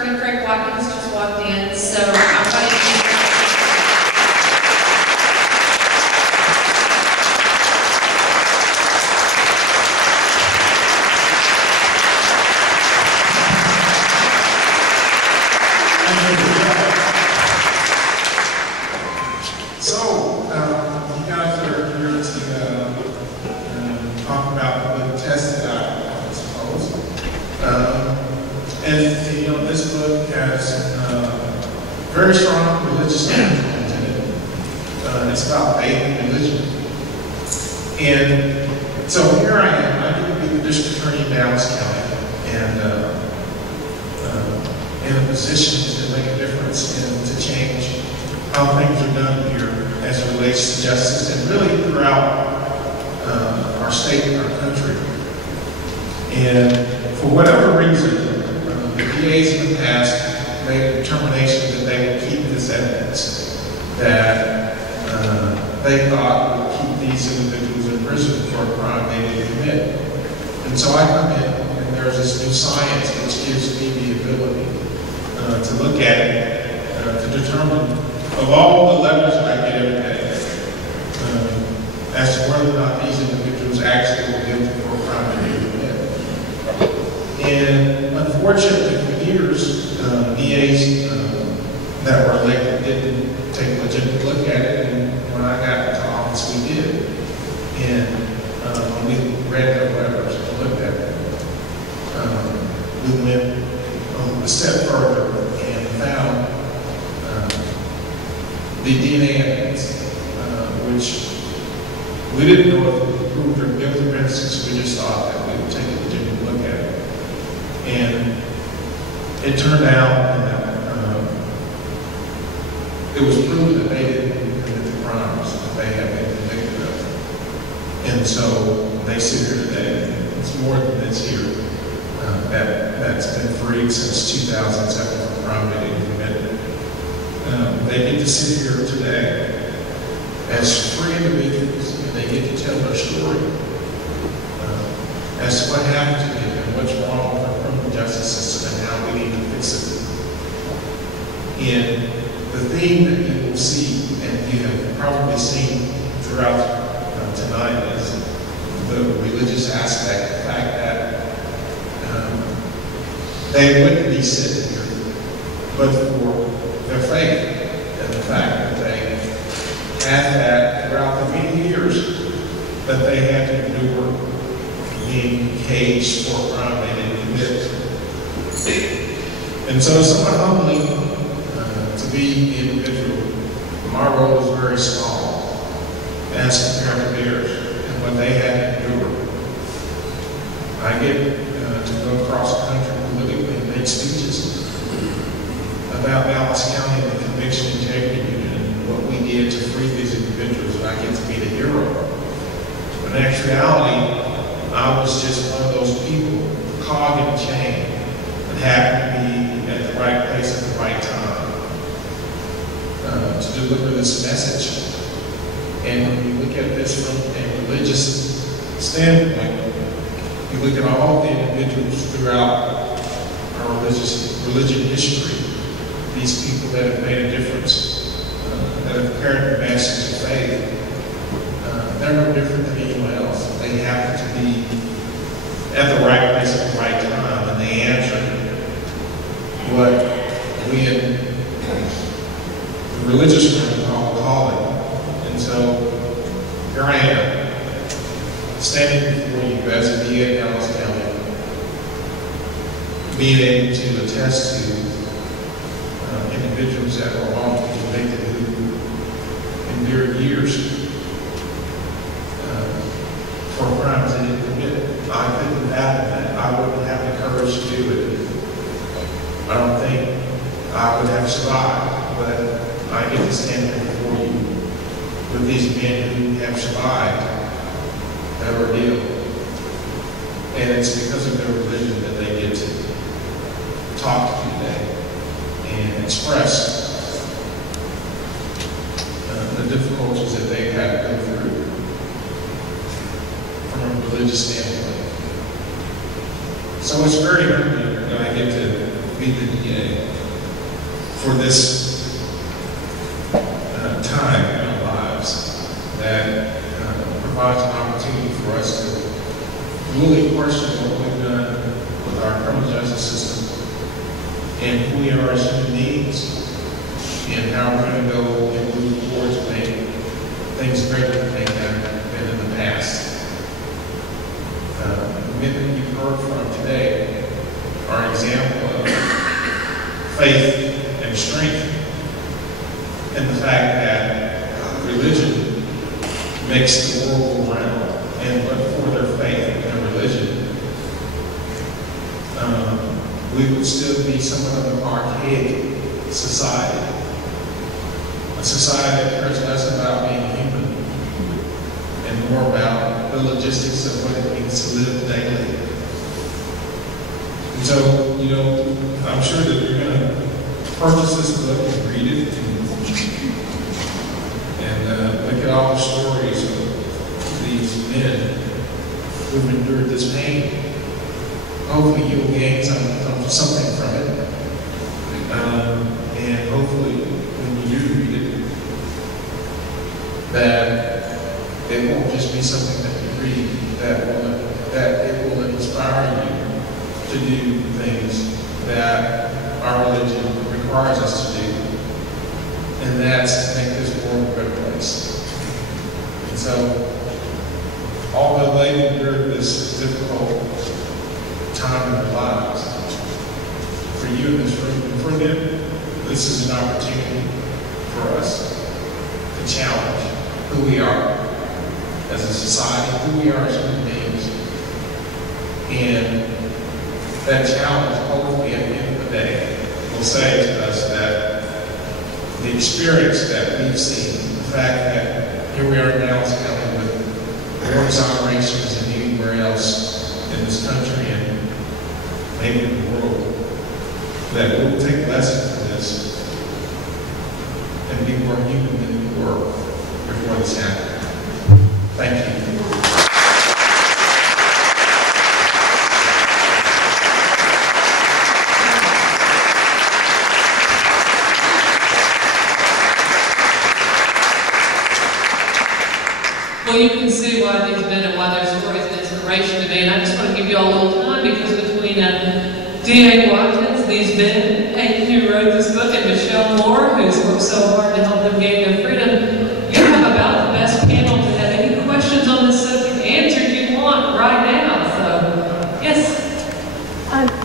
Attorney Craig Watkins just walked in, so I'm going to very strong religious standpoint in it. It's about faith and religion. And so here I am. I get to be the district attorney in Dallas County and in a position to make a difference and to change how things are done here as it relates to justice and really throughout our state and our country. And for whatever reason, the DAs in the past made a determination that they would keep this evidence that they thought would keep these individuals in prison for a crime they didn't commit. And so I come in, and there's this new science which gives me the ability to look at it, to determine, of all the letters that I get every day, as to whether or not these individuals actually were guilty for a crime they didn't commit. And unfortunately, for years, DAs that were elected didn't take a legitimate look at it, and when I got into office, we did. And when we read their letters and looked at it, we went a step further and found the DNA evidence, which we didn't know if it would prove their guilty or innocence. We just thought that we would take a legitimate look at it. And it turned out that it was proven that they didn't commit the crimes that they had been convicted of. And so they sit here today. It's more than this here that's been freed since 2007 for a crime they didn't commit. They get to sit here today as free individuals, and they get to tell their story as to what happened to them and what's wrong with our criminal justice system and how we need to fix it. And the theme that you will see, and you have probably seen throughout tonight, is the religious aspect, the fact that they wouldn't be sitting here but for their faith and the fact that they had that throughout the many years that they had to endure being caged for a crime they didn't commit. And so it's somewhat humbling to be the individual. My role is very small as compared to theirs and what they had to endure. I get to go across the country politically and make speeches about Dallas County and the Conviction Integrity Unit and what we did to free these individuals, and I get to be the hero. But in actuality, I was just one of those people, cog in a chain, that happened to be at the right place at the right time to deliver this message. And when you look at this from a religious standpoint, you look at all the individuals throughout our religion history, these people that have made a difference, that have carried the message of faith, they're no different than anyone else. They happen to be at the right place at the right time, and they answer what we in the religious room call calling. And so here I am, standing before you as a DA in Dallas County, being able to attest to individuals that were wrongfully convicted who endured years for crimes they didn't commit. I couldn't fathom that. I wouldn't have the courage to do it. I don't think I would have survived, but I get to stand here before you with these men who have survived that ordeal. And it's because of their religion that they get to talk to you today and express the difficulties that they've had to go through from a religious standpoint. So it's very humbling that I get to be the DA for this time in our lives that provides an opportunity for us to really question what we've done with our criminal justice system and who we are as human beings and how we're going to go and move towards making things greater than they have been in the past. The men that you've heard from today are an example of faith and strength in the fact that religion makes the world go round, and but for their faith and their religion, we would still be somewhat of an archaic society. A society that cares less about being human and more about the logistics of what it means to live daily. And so, you know, I'm sure that you're going to purchase this book and read it and look at all the stories of these men who've endured this pain. Hopefully you'll gain something from it. And hopefully when you do read it, that it won't just be something that you read, that it will inspire you to do things that our religion requires us to do. And that's to make this world a better place. And so, although they endured this difficult time in their lives, for you in this room and for them, this is an opportunity for us to challenge who we are as a society, who we are as human beings. And that challenge, hopefully at the end of the day, will say to us that the experience that we've seen, the fact that here we are in Dallas County with more exonerations than anywhere else in this country and maybe in the world, that we'll take lessons from this and be more human than we were before this happened. Thank you. Well, you can see why these men and why their stories are an inspiration to me. And I just want to give you all a little time because between D.A. Watkins, these men, who wrote this book, and Michelle Moore, who's worked so hard to help them gain their freedom, you have about the best panel to have any questions on this subject answered you want right now. So, yes.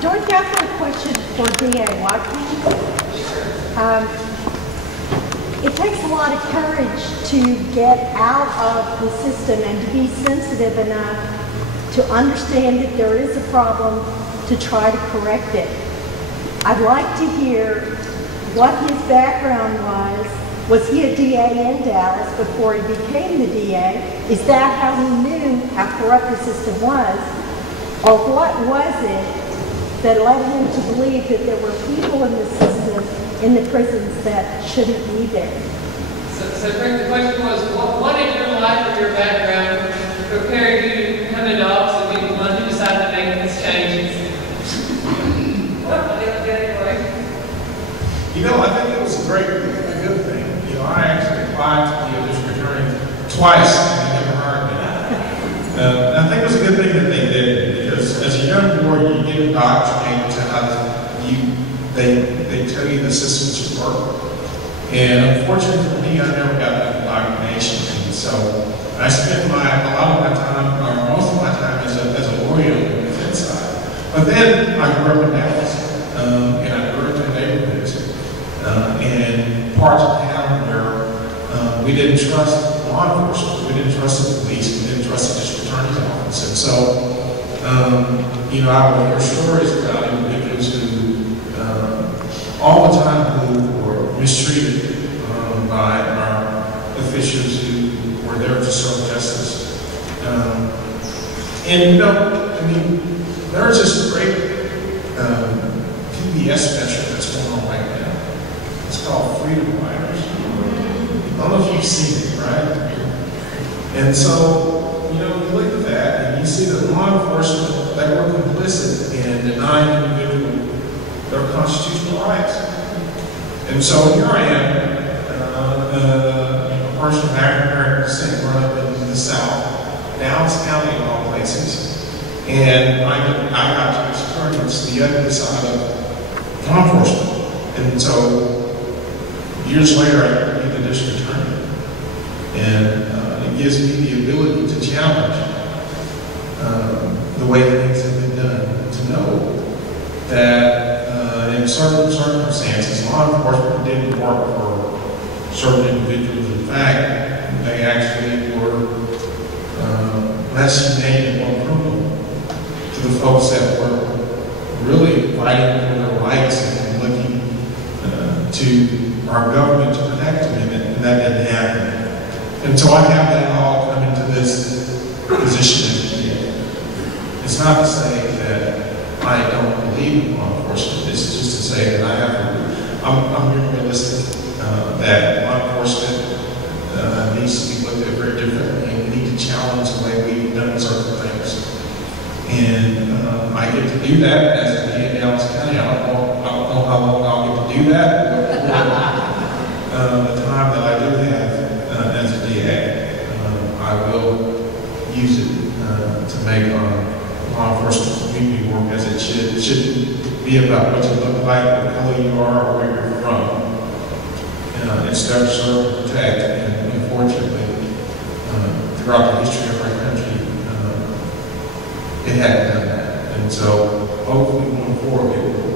Dorothy, I've got a question for D.A. Watkins. It takes a lot of courage to get out of the system and to be sensitive enough to understand that there is a problem to try to correct it. I'd like to hear what his background was. Was he a DA in Dallas before he became the DA? Is that how he knew how corrupt the system was? Or what was it that led him to believe that there were people in the system, in the prisons, that shouldn't be there? So Rick, the question was, what in your life or your background prepared you to come into office and be the one who decided to make these changes? You know, I think it was a good thing. You know, I actually applied to be a district attorney twice and they never hired me. I think it was a good thing that they did, because as a young boy, you get indoctrinated to how they tell you the system should work. And unfortunately for me, I never got that indoctrination. And so I spent a lot of my time, or most of my time, as a lawyer on the defense side. But then I grew up in Dallas, and I grew up in neighborhoods, and parts of town where we didn't trust law enforcement, we didn't trust the police, we didn't trust the district attorney's office. And so, you know, I would hear stories about individuals who, all the time, who were mistreated by our officials who were there to serve justice. And, you know, I mean, there's this great PBS special that's going on right now. It's called Freedom Fighters. I don't know if you've seen it, right? And so, you know, you look at that and you see that law enforcement, they were complicit in denying individuals their constitutional And so here I am, a person of African American descent growing up in the South, Dallas County of all places, and I got to experience the other side of law enforcement. And so years later, I became the district attorney, and it gives me the ability to challenge the way things have been done, to know that in certain circumstances, law enforcement didn't work for certain individuals. In fact, they actually were less humane and more cruel to the folks that were really fighting for their rights and looking to our government to protect them, and that didn't happen. And so I have that all come into this position as a DA. It's not to say that I don't believe in law enforcement. It's just to say that I'm being realistic that law enforcement needs to be looked at very differently, and we need to challenge the way we've done certain things. And I get to do that as a DA in Dallas County. I don't know how long I'll get to do that, but the time that I do have as a DA, I will use it to make our law enforcement community work as it should. It shouldn't be about what you look like, what color you are, or where you're from. It's there to serve and protect, and unfortunately, throughout the history of our country, it hadn't done that. And so, hopefully, going forward, it will